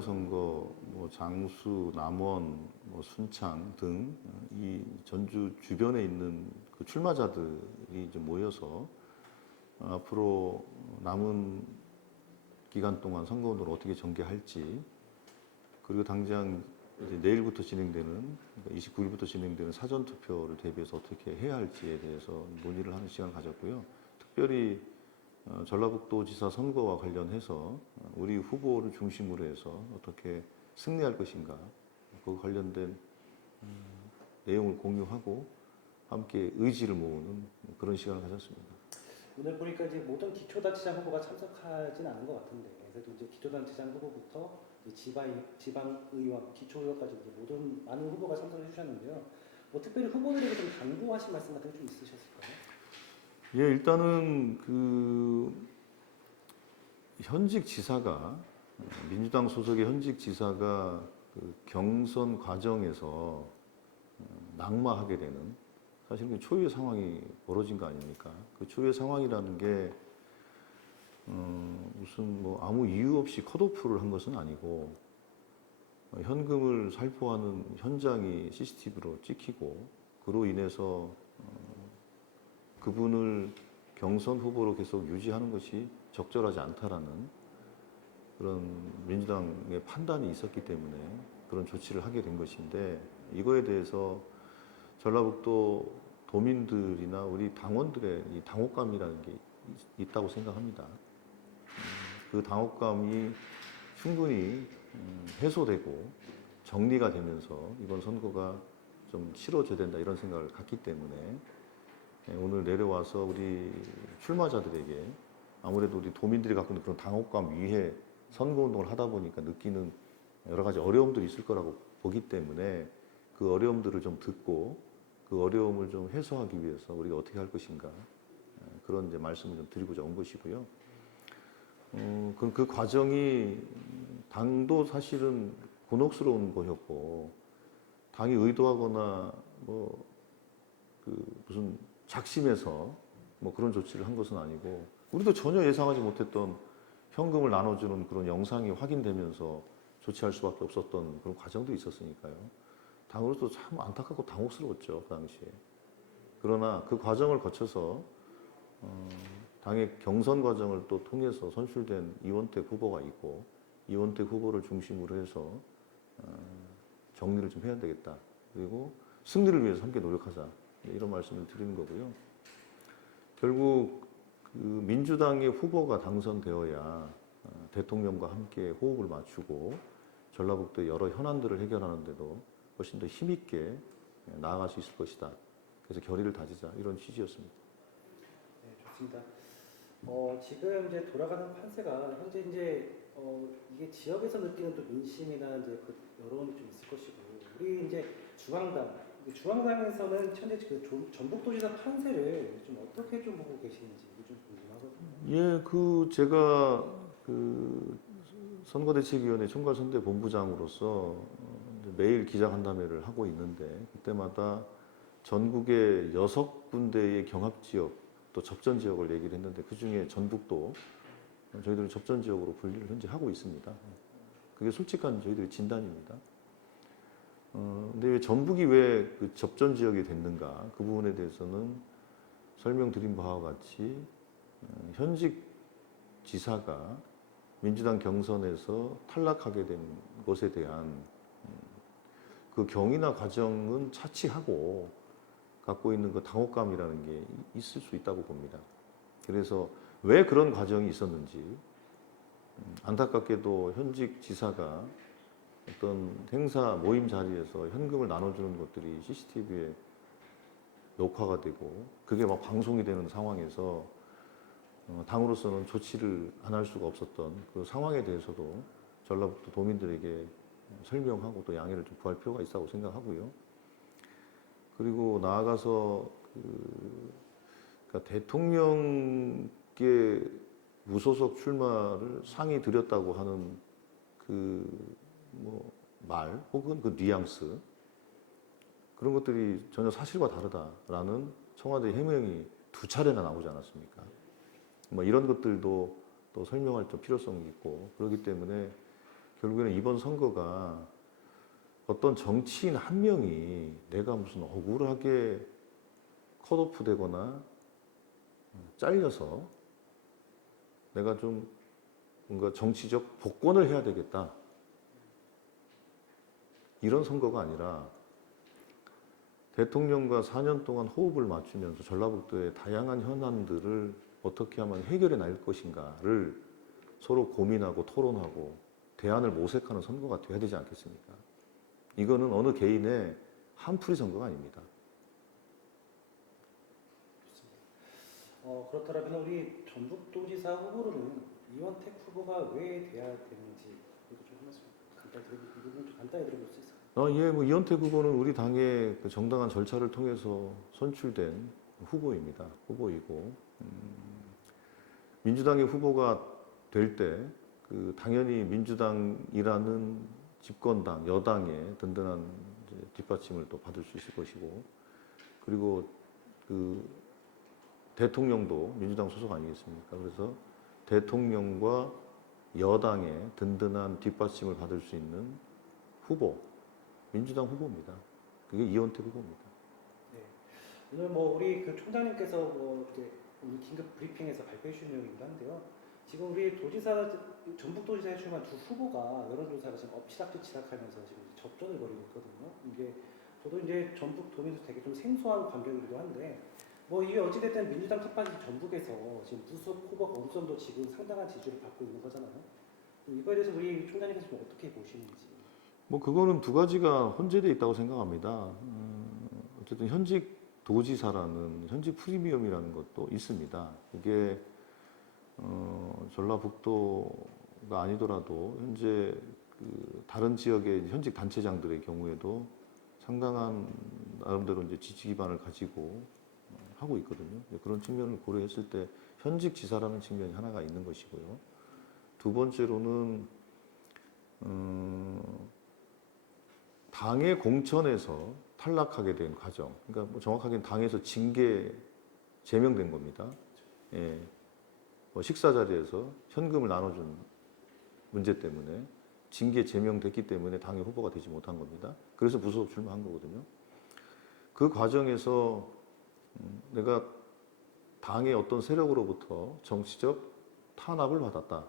지방선거, 뭐 장수, 남원, 뭐 순창 등 이 전주 주변에 있는 그 출마자들이 이제 모여서 앞으로 남은 기간 동안 선거운동을 어떻게 전개할지, 그리고 당장 이제 내일부터 진행되는, 그러니까 29일부터 진행되는 사전투표를 대비해서 어떻게 해야 할지에 대해서 논의를 하는 시간을 가졌고요. 특별히 전라북도지사 선거와 관련해서 우리 후보를 중심으로 해서 어떻게 승리할 것인가, 그 관련된 내용을 공유하고 함께 의지를 모으는 그런 시간을 가졌습니다. 오늘 보니까 이제 모든 기초단체장 후보가 참석하진 않은 것 같은데, 그래도 이제 기초단체장 후보부터 이제 지방의원, 기초의원까지 이제 모든 많은 후보가 참석해 주셨는데요. 뭐 특별히 후보들에게 좀 당부하신 말씀 같은 게 좀 있으셨을까요? 예, 일단은 그 현직 지사가, 민주당 소속의 현직 지사가 그 경선 과정에서 낙마하게 되는, 사실 그 초유의 상황이 벌어진 거 아닙니까? 그 초유의 상황이라는 게 무슨 뭐 아무 이유 없이 컷오프를 한 것은 아니고, 현금을 살포하는 현장이 CCTV로 찍히고, 그로 인해서 그분을 경선 후보로 계속 유지하는 것이 적절하지 않다라는 그런 민주당의 판단이 있었기 때문에 그런 조치를 하게 된 것인데, 이거에 대해서 전라북도 도민들이나 우리 당원들의 이 당혹감이라는 게 있다고 생각합니다. 그 당혹감이 충분히 해소되고 정리가 되면서 이번 선거가 좀 치러져야 된다, 이런 생각을 갖기 때문에 오늘 내려와서 우리 출마자들에게, 아무래도 우리 도민들이 갖고 있는 그런 당혹감 위에 선거운동을 하다 보니까 느끼는 여러 가지 어려움들이 있을 거라고 보기 때문에, 그 어려움들을 좀 듣고 그 어려움을 좀 해소하기 위해서 우리가 어떻게 할 것인가, 그런 이제 말씀을 좀 드리고자 온 것이고요. 그럼 그 과정이 당도 사실은 곤혹스러운 거였고, 당이 의도하거나 뭐 그 무슨 작심해서 뭐 그런 조치를 한 것은 아니고, 우리도 전혀 예상하지 못했던 현금을 나눠주는 그런 영상이 확인되면서 조치할 수밖에 없었던 그런 과정도 있었으니까요. 당으로서 참 안타깝고 당혹스러웠죠, 그 당시에. 그러나 그 과정을 거쳐서 당의 경선 과정을 또 통해서 선출된 이원택 후보가 있고, 이원택 후보를 중심으로 해서 정리를 좀 해야 되겠다. 그리고 승리를 위해서 함께 노력하자. 이런 말씀을 드리는 거고요. 결국 그 민주당의 후보가 당선되어야 대통령과 함께 호흡을 맞추고 전라북도의 여러 현안들을 해결하는 데도 훨씬 더 힘있게 나아갈 수 있을 것이다. 그래서 결의를 다지자, 이런 취지였습니다. 네, 좋습니다. 지금 이제 돌아가는 판세가 현재 이제 이게 지역에서 느끼는 또 민심이나 이제 그 여론이 좀 있을 것이고, 우리 이제 중앙당에서는 현재 그 전북도지사 판세를 좀 어떻게 좀 보고 계시는지 좀 궁금하거든요. 예, 그 제가 그 선거대책위원회 총괄선대본부장으로서 매일 기자간담회를 하고 있는데, 그때마다 전국의 6군데의 경합지역, 또 접전지역을 얘기를 했는데, 그중에 전북도 저희들은 접전지역으로 분리를 현재 하고 있습니다. 그게 솔직한 저희들의 진단입니다. 근데 왜 전북이 왜 그 접전지역이 됐는가, 그 부분에 대해서는 설명드린 바와 같이 현직 지사가 민주당 경선에서 탈락하게 된 것에 대한 그 경위나 과정은 차치하고 갖고 있는 그 당혹감이라는 게 있을 수 있다고 봅니다. 그래서 왜 그런 과정이 있었는지, 안타깝게도 현직 지사가 어떤 행사 모임 자리에서 현금을 나눠주는 것들이 CCTV에 녹화가 되고, 그게 막 방송이 되는 상황에서 당으로서는 조치를 안 할 수가 없었던 그 상황에 대해서도 전라북도 도민들에게 설명하고 또 양해를 좀 구할 필요가 있다고 생각하고요. 그리고 나아가서 그러니까 대통령께 무소속 출마를 상의 드렸다고 하는 그 뭐 말 혹은 그 뉘앙스, 그런 것들이 전혀 사실과 다르다라는 청와대 해명이 2차례나 나오지 않았습니까? 뭐 이런 것들도 또 설명할 좀 필요성이 있고, 그렇기 때문에 결국에는 이번 선거가 어떤 정치인 한 명이 내가 무슨 억울하게 컷오프 되거나 잘려서 내가 좀 뭔가 정치적 복권을 해야 되겠다. 이런 선거가 아니라 대통령과 4년 동안 호흡을 맞추면서 전라북도의 다양한 현안들을 어떻게 하면 해결해 낼 것인가를 서로 고민하고 토론하고 대안을 모색하는 선거가 돼야 되지 않겠습니까? 이거는 어느 개인의 한풀이 선거가 아닙니다. 그렇다면 우리 전북도지사 후보로는 이원택 후보가 왜 돼야 되는지 이거 좀 한 말씀 간단히 들어볼 수 있을까요? 예, 뭐 이현택 후보는 우리 당의 그 정당한 절차를 통해서 선출된 후보입니다. 후보이고 민주당의 후보가 될 때 그 당연히 민주당이라는 집권당, 여당의 든든한 이제 뒷받침을 또 받을 수 있을 것이고, 그리고 그 대통령도 민주당 소속 아니겠습니까? 그래서 대통령과 여당의 든든한 뒷받침을 받을 수 있는 후보, 민주당 후보입니다. 그게 이원택 후보입니다. 네. 오늘 뭐 우리 그 총장님께서 뭐 이제 오늘 긴급 브리핑에서 발표해 주신 내용이기도 한데요. 지금 우리 전북도지사에 출마한 두 후보가 여론조사가 지금 엎치락뒤치락하면서 지금 접전을 벌이고 있거든요. 이게 저도 이제 전북도민도 되게 좀 생소한 광경이기도 한데 뭐 이게 어찌됐든 민주당 텃밭이 전북에서 지금 무속 후보 검선도 지금 상당한 지지를 받고 있는 거잖아요. 이거에 대해서 우리 총장님께서 좀 어떻게 보시는지. 뭐 그거는 두 가지가 혼재되어 있다고 생각합니다. 어쨌든 현직 도지사라는 현직 프리미엄이라는 것도 있습니다. 이게 전라북도가 아니더라도 현재 그 다른 지역의 현직 단체장들의 경우에도 상당한 나름대로 이제 지지 기반을 가지고 하고 있거든요. 그런 측면을 고려했을 때 현직 지사라는 측면이 하나가 있는 것이고요. 두 번째로는 당의 공천에서 탈락하게 된 과정. 그러니까 뭐 정확하게는 당에서 징계 제명된 겁니다. 예. 뭐 식사 자리에서 현금을 나눠준 문제 때문에 징계 제명됐기 때문에 당의 후보가 되지 못한 겁니다. 그래서 무소속 출마한 거거든요. 그 과정에서 내가 당의 어떤 세력으로부터 정치적 탄압을 받았다.